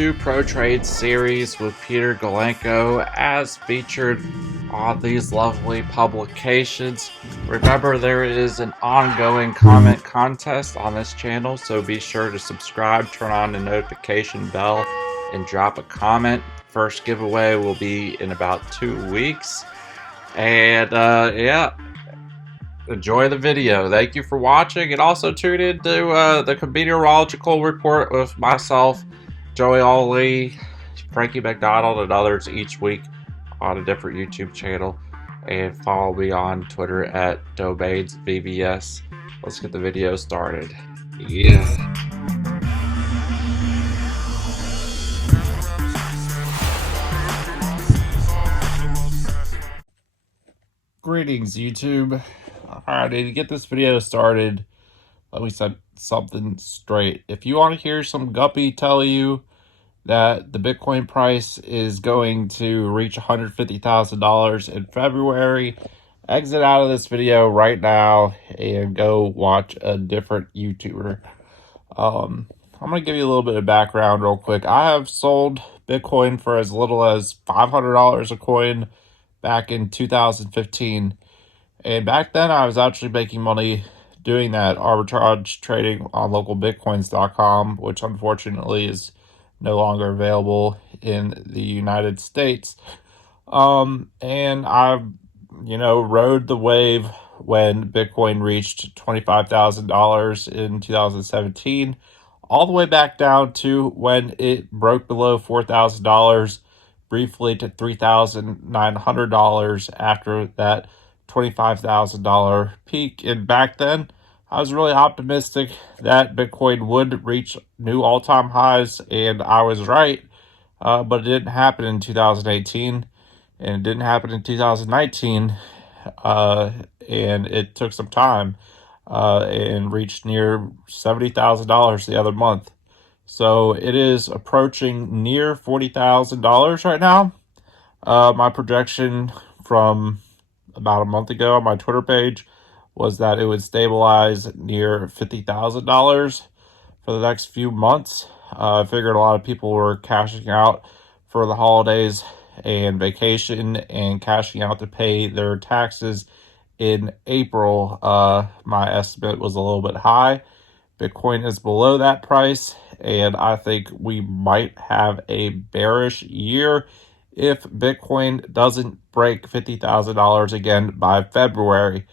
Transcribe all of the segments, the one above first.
Two Pro Trade series with Peter Galenko as featured on these lovely publications. Remember, there is an ongoing comment contest on this channel, so be sure to subscribe, turn on the notification bell, and drop a comment. First giveaway will be in about 2 weeks. And yeah, enjoy the video. Thank you for watching, and also tune in to the Meteorological Report with myself, Joey Ollie, Frankie McDonald, and others each week on a different YouTube channel. And follow me on Twitter at DomainsVBS. Let's get the video started. Yeah. Greetings, YouTube. Alright, to get this video started, let me set something straight. If you want to hear some guppy tell you that the Bitcoin price is going to reach $150,000 in February, exit out of this video right now and go watch a different YouTuber. I'm going to give you a little bit of background real quick. I have sold Bitcoin for as little as $500 a coin back in 2015. And back then I was actually making money doing that arbitrage trading on localbitcoins.com, which unfortunately is no longer available in the United States. And I, rode the wave when Bitcoin reached $25,000 in 2017, all the way back down to when it broke below $4,000, briefly to $3,900 after that $25,000 peak. And back then, I was really optimistic that Bitcoin would reach new all-time highs, and I was right, but it didn't happen in 2018, and it didn't happen in 2019, and it took some time, and reached near $70,000 the other month. So it is approaching near $40,000 right now. My projection from about a month ago on my Twitter page was that it would stabilize near $50,000 for the next few months. I figured a lot of people were cashing out for the holidays and vacation and cashing out to pay their taxes in April. My estimate was a little bit high. Bitcoin is below that price, and I think we might have a bearish year if Bitcoin doesn't break $50,000 again by February.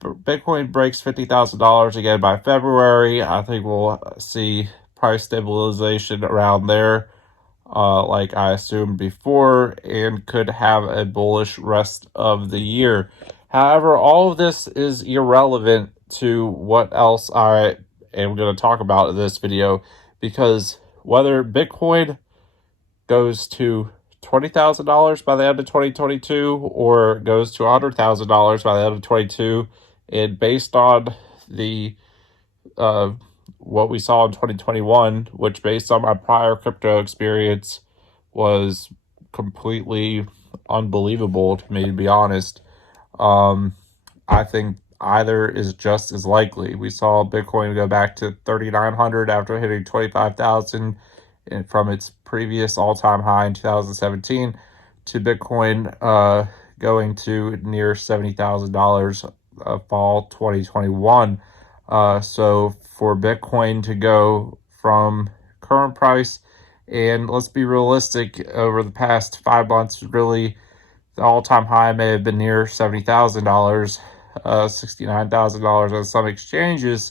Bitcoin breaks $50,000 again by February, I think we'll see price stabilization around there, like I assumed before, and could have a bullish rest of the year. However, all of this is irrelevant to what else I am going to talk about in this video, because whether Bitcoin goes to $20,000 by the end of 2022 or goes to $100,000 by the end of 2022, and based on the what we saw in 2021, which based on my prior crypto experience was completely unbelievable to me, to be honest, I think either is just as likely. We saw Bitcoin go back to 3,900 after hitting 25,000 from its previous all-time high in 2017 to Bitcoin going to near $70,000 fall 2021. So for Bitcoin to go from current price, and let's be realistic, over the past 5 months, really the all-time high may have been near $70,000, $69,000 on some exchanges,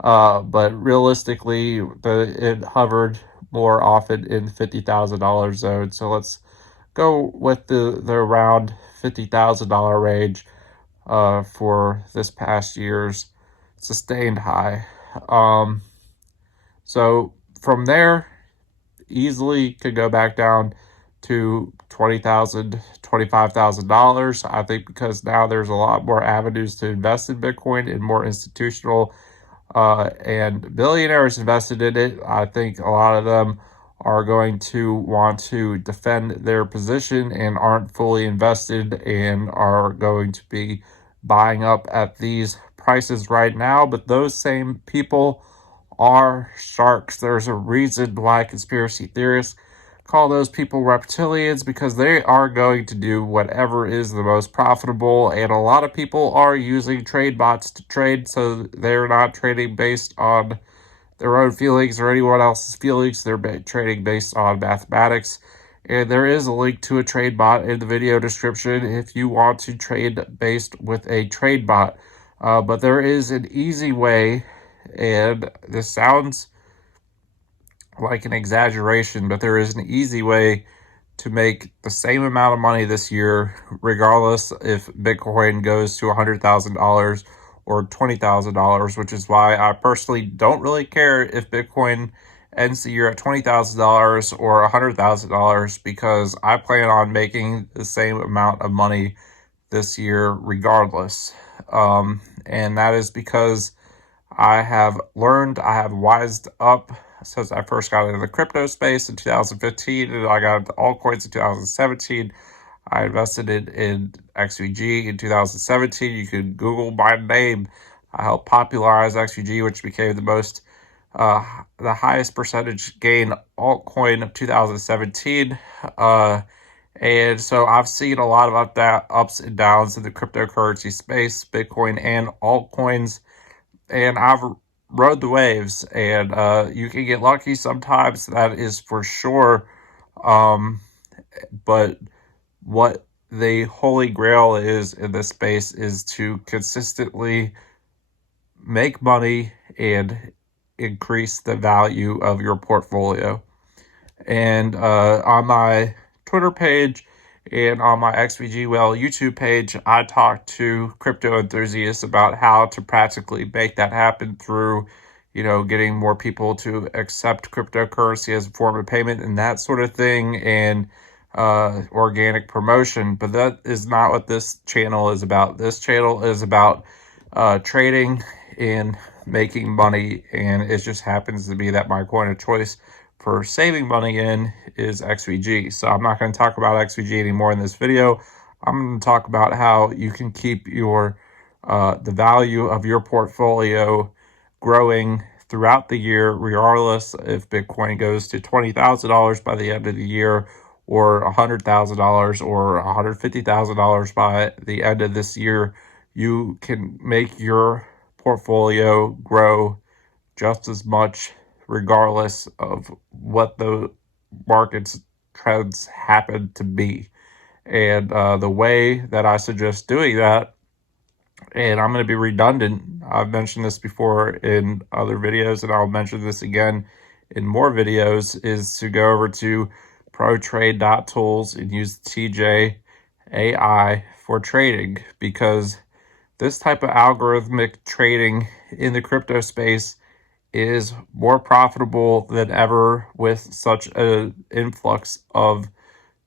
but realistically it hovered more often in the $50,000 zone. So let's go with the around $50,000 range for this past year's sustained high. So from there, easily could go back down to $20,000, $25,000. I think because now there's a lot more avenues to invest in Bitcoin and more institutional and billionaires invested in it. I think a lot of them are going to want to defend their position and aren't fully invested and are going to be buying up at these prices right now. But those same people are sharks. There's a reason why conspiracy theorists call those people reptilians, because they are going to do whatever is the most profitable, and a lot of people are using trade bots to trade, so they're not trading based on their own feelings or anyone else's feelings. They're trading based on mathematics. And there is a link to a trade bot in the video description if you want to trade based with a trade bot. But there is an easy way, and this sounds like an exaggeration, but there is an easy way to make the same amount of money this year, regardless if Bitcoin goes to $100,000 or $20,000, which is why I personally don't really care if Bitcoin ends the year at $20,000 or $100,000, because I plan on making the same amount of money this year regardless. And that is because I have learned, I have wised up since I first got into the crypto space in 2015, and I got into altcoins in 2017. I invested in XVG in 2017. You could Google my name. I helped popularize XVG, which became the highest percentage gain altcoin of 2017. And so I've seen a lot of ups and downs in the cryptocurrency space, Bitcoin and altcoins, and I've rode the waves, and you can get lucky sometimes, that is for sure. But what the holy grail is in this space is to consistently make money and increase the value of your portfolio. And on my Twitter page and on my XVG YouTube page, I talk to crypto enthusiasts about how to practically make that happen through, getting more people to accept cryptocurrency as a form of payment and that sort of thing, and organic promotion. But that is not what this channel is about. This channel is about trading and making money, and it just happens to be that my coin of choice for saving money in is XVG. So I'm not going to talk about XVG anymore in this video. I'm going to talk about how you can keep your the value of your portfolio growing throughout the year, regardless if Bitcoin goes to $20,000 by the end of the year, or $100,000 or $150,000 by the end of this year. You can make your portfolio grow just as much, regardless of what the market's trends happen to be. And the way that I suggest doing that, and I'm going to be redundant, I've mentioned this before in other videos, and I'll mention this again in more videos, is to go over to protrade.tools and use TJ AI for trading, because this type of algorithmic trading in the crypto space is more profitable than ever with such an influx of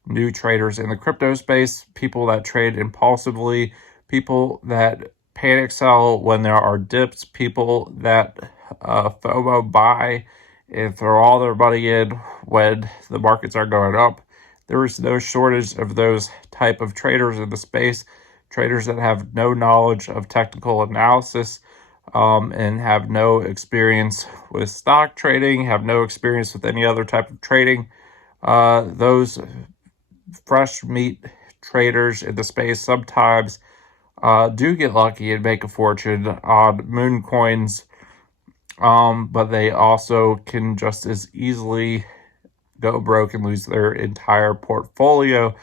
new traders in the crypto space, people that trade impulsively, people that panic sell when there are dips, people that FOMO buy and throw all their money in when the markets are going up. There is no shortage of those type of traders in the space, traders that have no knowledge of technical analysis, and have no experience with stock trading, have no experience with any other type of trading. Those fresh meat traders in the space sometimes do get lucky and make a fortune on moon coins, but they also can just as easily go broke and lose their entire portfolio.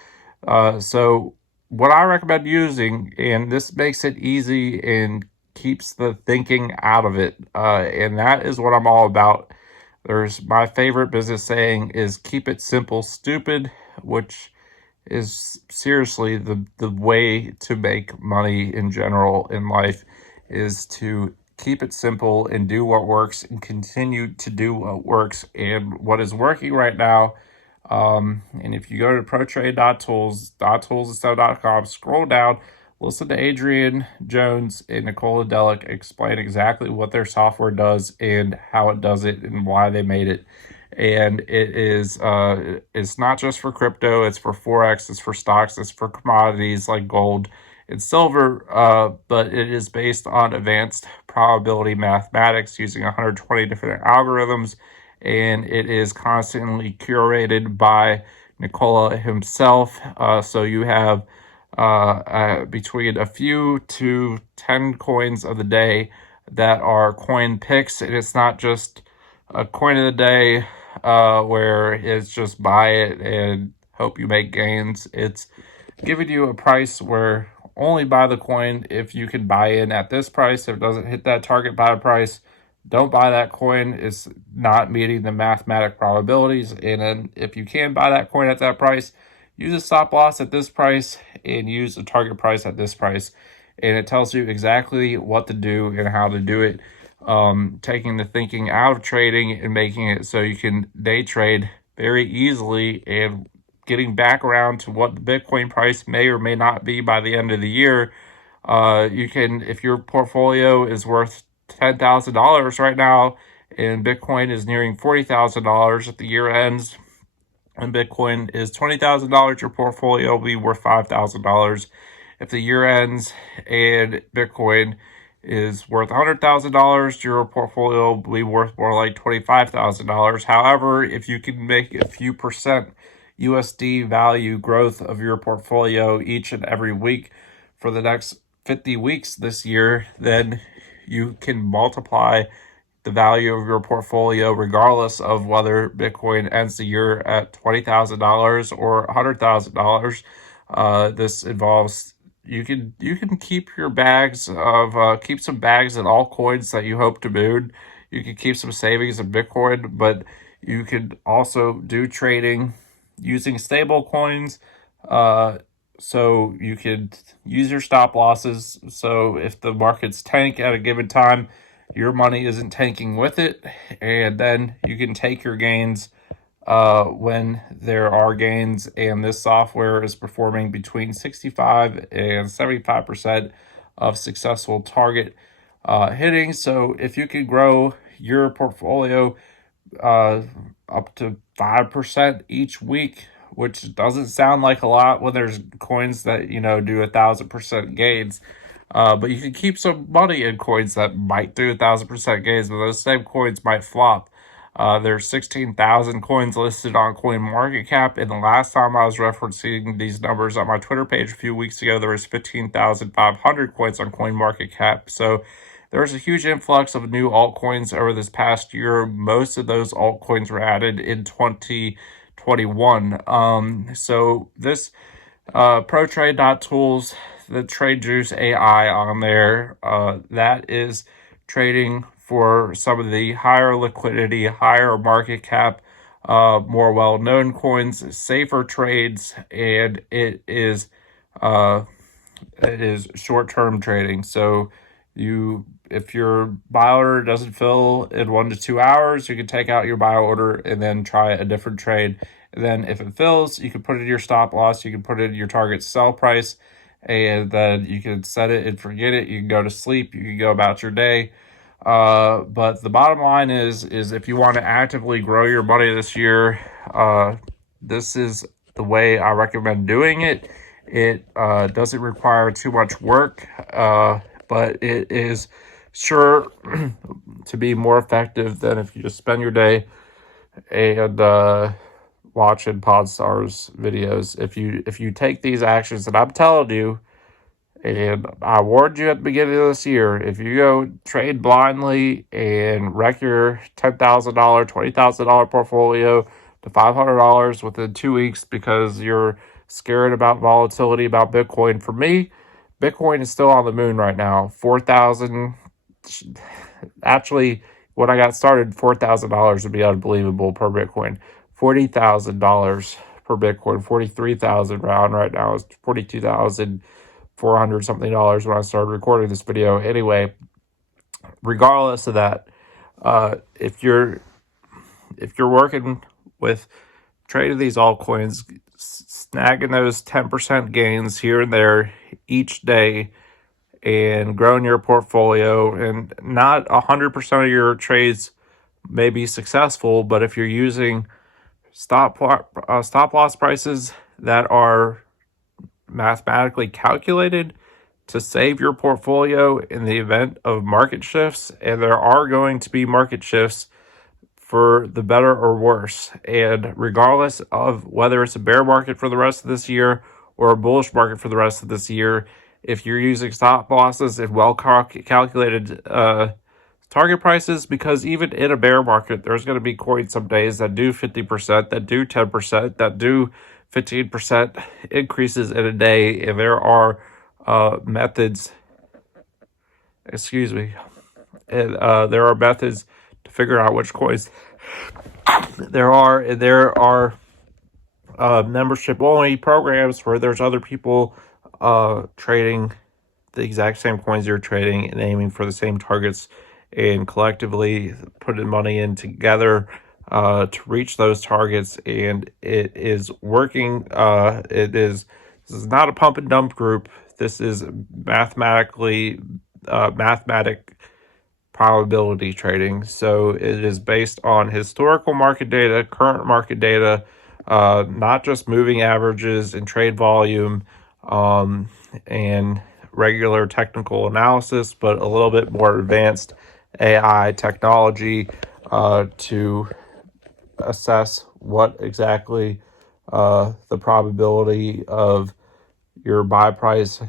So what I recommend using, and this makes it easy and keeps the thinking out of it, and that is what I'm all about. There's my favorite business saying is keep it simple, stupid, which is seriously the way to make money in general in life, is to keep it simple and do what works and continue to do what works. And what is working right now, and if you go to protrade.tools.com, scroll down, listen to Adrian Jones and Nicole Delic explain exactly what their software does and how it does it and why they made it. And it is it's not just for crypto, it's for Forex, it's for stocks, it's for commodities like gold in silver, but it is based on advanced probability mathematics using 120 different algorithms, and it is constantly curated by Nicola himself. So you have between a few to 10 coins of the day that are coin picks, and it's not just a coin of the day where it's just buy it and hope you make gains. It's giving you a price where only buy the coin if you can buy in at this price. If it doesn't hit that target buy price, don't buy that coin. It's not meeting the mathematic probabilities. And then if you can buy that coin at that price, use a stop loss at this price and use a target price at this price. And it tells you exactly what to do and how to do it, taking the thinking out of trading and making it so you can day trade very easily and getting back around to what the Bitcoin price may or may not be by the end of the year. You can, if your portfolio is worth $10,000 right now and Bitcoin is nearing $40,000 at the year ends, and Bitcoin is $20,000, your portfolio will be worth $5,000. If the year ends and Bitcoin is worth $100,000, your portfolio will be worth more like $25,000. However, if you can make a few percent USD value growth of your portfolio each and every week for the next 50 weeks this year, then you can multiply the value of your portfolio regardless of whether Bitcoin ends the year at $20,000 or $100,000. This involves you can keep your bags of keep some bags in all coins that you hope to moon. You can keep some savings in Bitcoin, but you could also do trading using stable coins. So you could use your stop losses. So if the markets tank at a given time, your money isn't tanking with it, and then you can take your gains when there are gains, and this software is performing between 65 and 75% of successful target hitting. So if you can grow your portfolio up to 5% each week, which doesn't sound like a lot when there's coins that, do 1,000% gains. But you can keep some money in coins that might do 1,000% gains, but those same coins might flop. There's 16,000 coins listed on CoinMarketCap, and the last time I was referencing these numbers on my Twitter page a few weeks ago, there was 15,500 coins on CoinMarketCap. So there's a huge influx of new altcoins over this past year. Most of those altcoins were added in 2021. So this ProTrade.tools, the Trade Juice AI on there, that is trading for some of the higher liquidity, higher market cap, more well-known coins, safer trades, and it is short-term trading. So if your buy order doesn't fill in 1 to 2 hours, you can take out your buy order and then try a different trade. And then if it fills, you can put it in your stop loss, you can put it in your target sell price, and then you can set it and forget it. You can go to sleep, you can go about your day. But the bottom line is if you want to actively grow your money this year, this is the way I recommend doing it. It doesn't require too much work, but it is sure to be more effective than if you just spend your day and watching Podstars videos. If you take these actions that I'm telling you, and I warned you at the beginning of this year, if you go trade blindly and wreck your $10,000, $20,000 portfolio to $500 within 2 weeks because you're scared about volatility, about Bitcoin, for me, Bitcoin is still on the moon right now. 4,000. Actually, when I got started, $4,000 would be unbelievable per Bitcoin. $40,000 per Bitcoin. 43,000 round right now is 42,400 something dollars when I started recording this video. Anyway, regardless of that, if you're working with trading these altcoins, snagging those 10% gains here and there each day, and growing your portfolio, and not 100% of your trades may be successful, but if you're using stop loss prices that are mathematically calculated, to save your portfolio in the event of market shifts, and there are going to be market shifts for the better or worse. And regardless of whether it's a bear market for the rest of this year or a bullish market for the rest of this year, if you're using stop losses and well calculated target prices, because even in a bear market, there's going to be coins some days that do 50%, that do 10%, that do 15% increases in a day, and there are methods, and there are methods to figure out which coins there are, and there are membership only programs where there's other people trading the exact same coins you're trading and aiming for the same targets and collectively putting money in together to reach those targets, and it is working. This is not a pump and dump group. This is mathematic probability trading. So it is based on historical market data, current market data, not just moving averages and trade volume, and regular technical analysis, but a little bit more advanced AI technology to assess what exactly the probability of your buy price,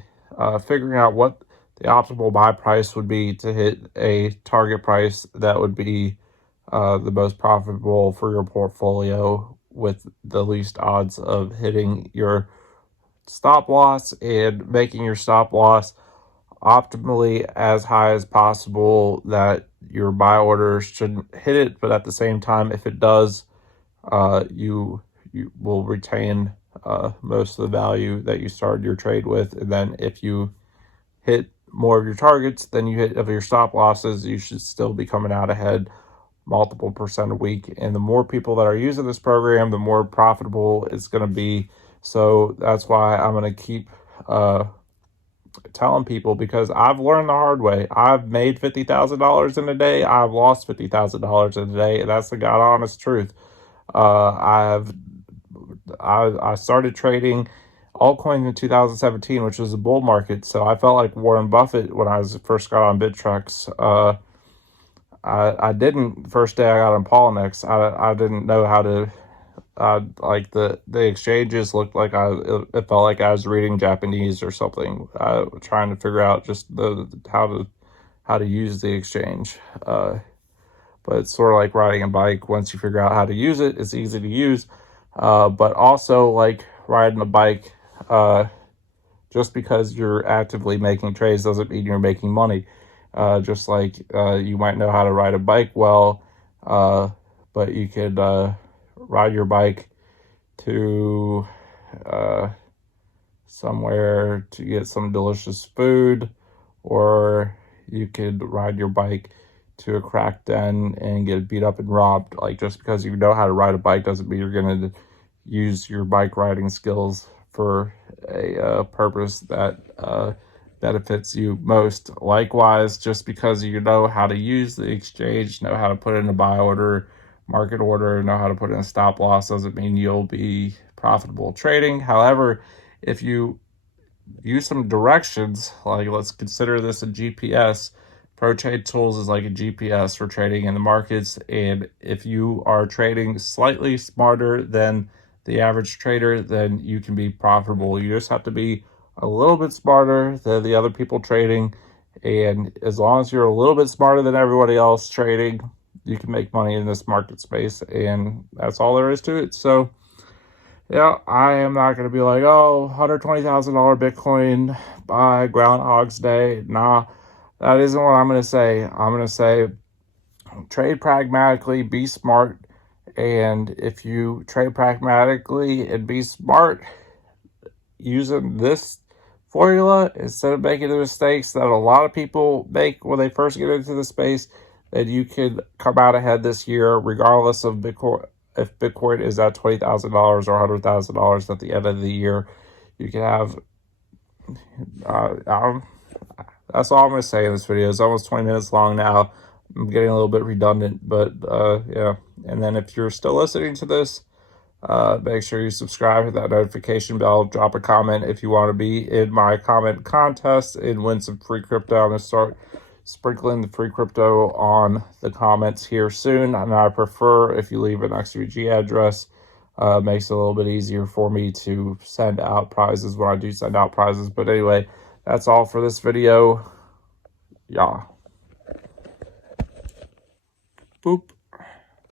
figuring out what the optimal buy price would be to hit a target price that would be the most profitable for your portfolio with the least odds of hitting your stop loss, and making your stop loss optimally as high as possible that your buy order shouldn't hit it, but at the same time, if it does, you will retain most of the value that you started your trade with. And then if you hit more of your targets than you hit of your stop losses, you should still be coming out ahead multiple percent a week. And the more people that are using this program, the more profitable it's going to be. So that's why I'm going to keep telling people, because I've learned the hard way. I've made $50,000 in a day. I've lost $50,000 in a day. And that's the God honest truth. I started trading altcoins in 2017, which was a bull market. So I felt like Warren Buffett when I first got on Bittrex. I didn't, first day I got on Poloniex, I didn't know how to, like the exchanges looked like it felt like I was reading Japanese or something, trying to figure out just how to use the exchange. But it's sort of like riding a bike. Once you figure out how to use it, it's easy to use. But also like riding a bike, just because you're actively making trades doesn't mean you're making money. Just like you might know how to ride a bike well, but you could ride your bike to somewhere to get some delicious food, or you could ride your bike to a crack den and get beat up and robbed. Like, just because you know how to ride a bike doesn't mean you're going to use your bike riding skills for a purpose that benefits you most. Likewise, just because you know how to use the exchange, know how to put in a buy order, market order, know how to put in a stop loss, doesn't mean you'll be profitable trading. However, if you use some directions, like let's consider this a GPS. Pro Trade Tools is like a GPS for trading in the markets, and if you are trading slightly smarter than the average trader, then you can be profitable. You just have to be a little bit smarter than the other people trading, and as long as you're a little bit smarter than everybody else trading, you can make money in this market space, and that's all there is to it. So yeah, I am not going to be like, oh, $120,000 Bitcoin by Groundhog's Day. Nah, that isn't what I'm going to say. I'm going to say trade pragmatically, be smart, and if you trade pragmatically and be smart using this formula instead of making the mistakes that a lot of people make when they first get into the space, then you can come out ahead this year regardless of Bitcoin. If Bitcoin is at $20,000 or $100,000 at the end of the year, you can have that's all I'm going to say in this video. It's almost 20 minutes long now. I'm getting a little bit redundant, but yeah. And then if you're still listening to this, Make sure you subscribe, hit that notification bell, drop a comment if you want to be in my comment contest and win some free crypto. I'm going to start sprinkling the free crypto on the comments here soon, and I prefer if you leave an XVG address. Makes it a little bit easier for me to send out prizes when I do send out prizes. But anyway, that's all for this video. Yeah. Boop.